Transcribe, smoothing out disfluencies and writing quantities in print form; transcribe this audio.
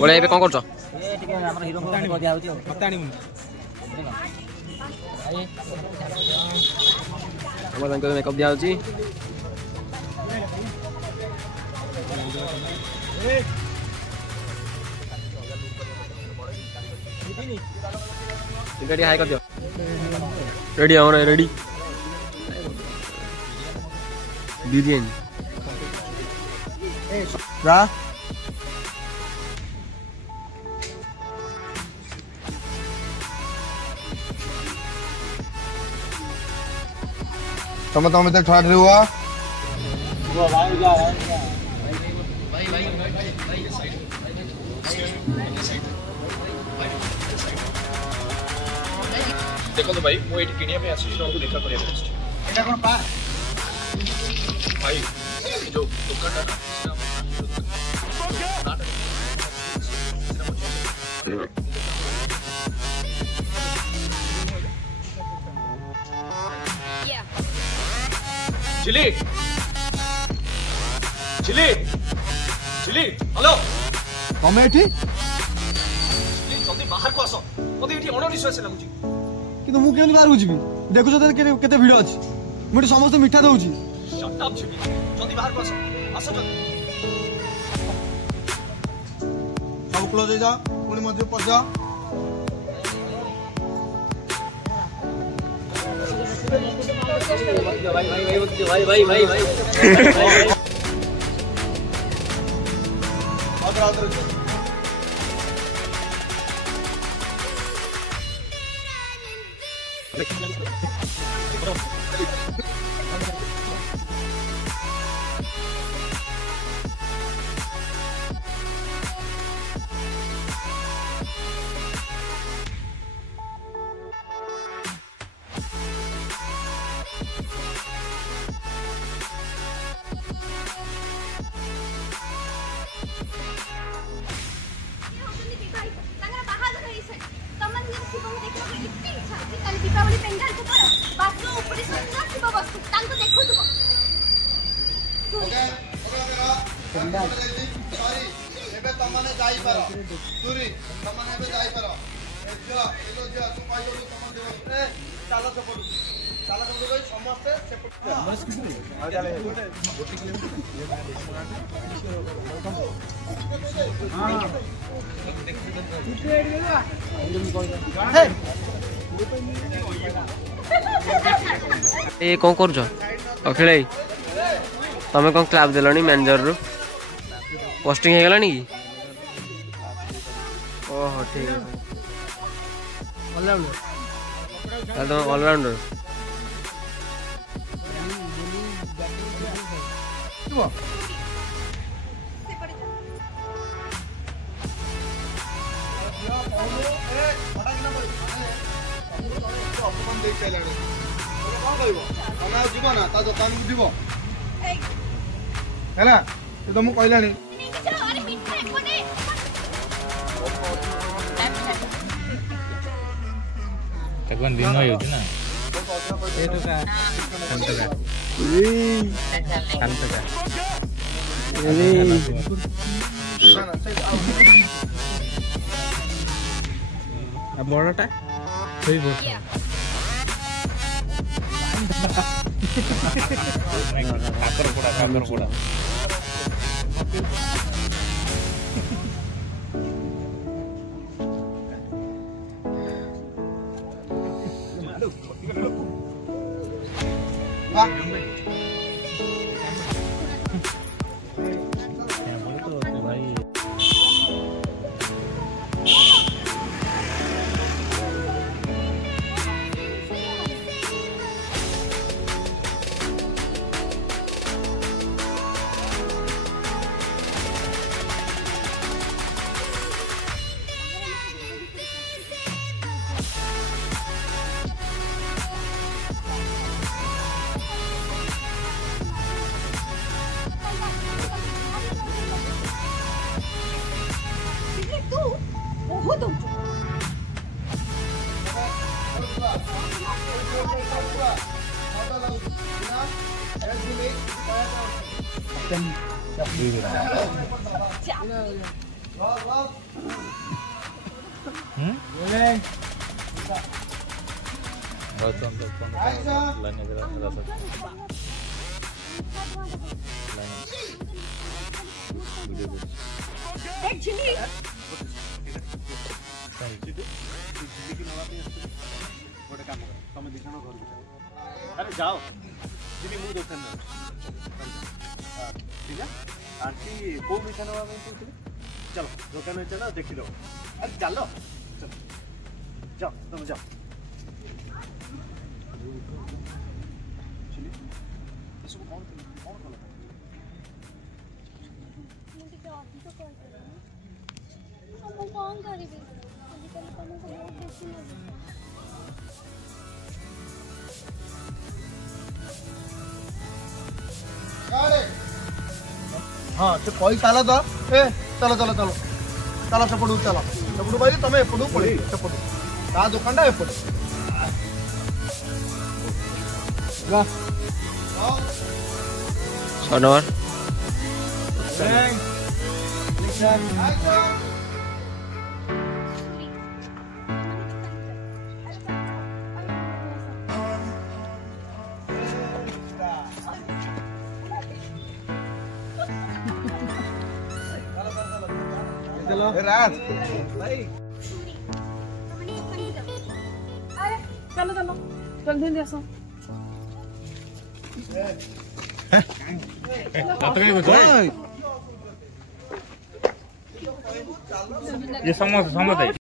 बड़े कौन कर मेकअप दिया हाई कर दियो रेडी आना रेडी दीदी तम तो ठाड़ हुआ देखो तो भाई वो एटी किनिया पे आसी को देखा करिया एटा कोन पा भाई जो दुकान है चिली चिली चिली हेलो कम एठी जल्दी बाहर को आसो मते एठी अणनिश्वास लागुची किंतु मु केन बाहर होजिबी देखुछ त केते भिड़ अछि मुटे समस्त मिठा दउची शट अप चिली जल्दी बाहर को आसो आसो जल्दी सब क्लोज हो जा पुनी मध्य पर जा भाई ए कौन कर अखिल तमें कौन क्लाब देलानी मैनेजर रु पोस्टिंग है कि ओहो ठीक है तुम ऑलराउंडर तो मुझे कहलानी दिन होती ना बड़टा काकर गोटे काम कर तुम दिख घर अरे जाओ जी मुझे दुकान ठीक है आंटी कौ मिठा नवा चलो दुकान में चलो देखी लो अरे चलो चलो जाओ तुम जाओ हाँ तो कोई चला तो ए चलो चलो चलो चलो सेपटू चलो सेपटू भाई तुम एपटू पड़े सेपटू ता दुकान एपटू 100 नंबर चलो रात भाई अरे चलो चलो जल्दी जल्दी आसो ये समोसा समोसा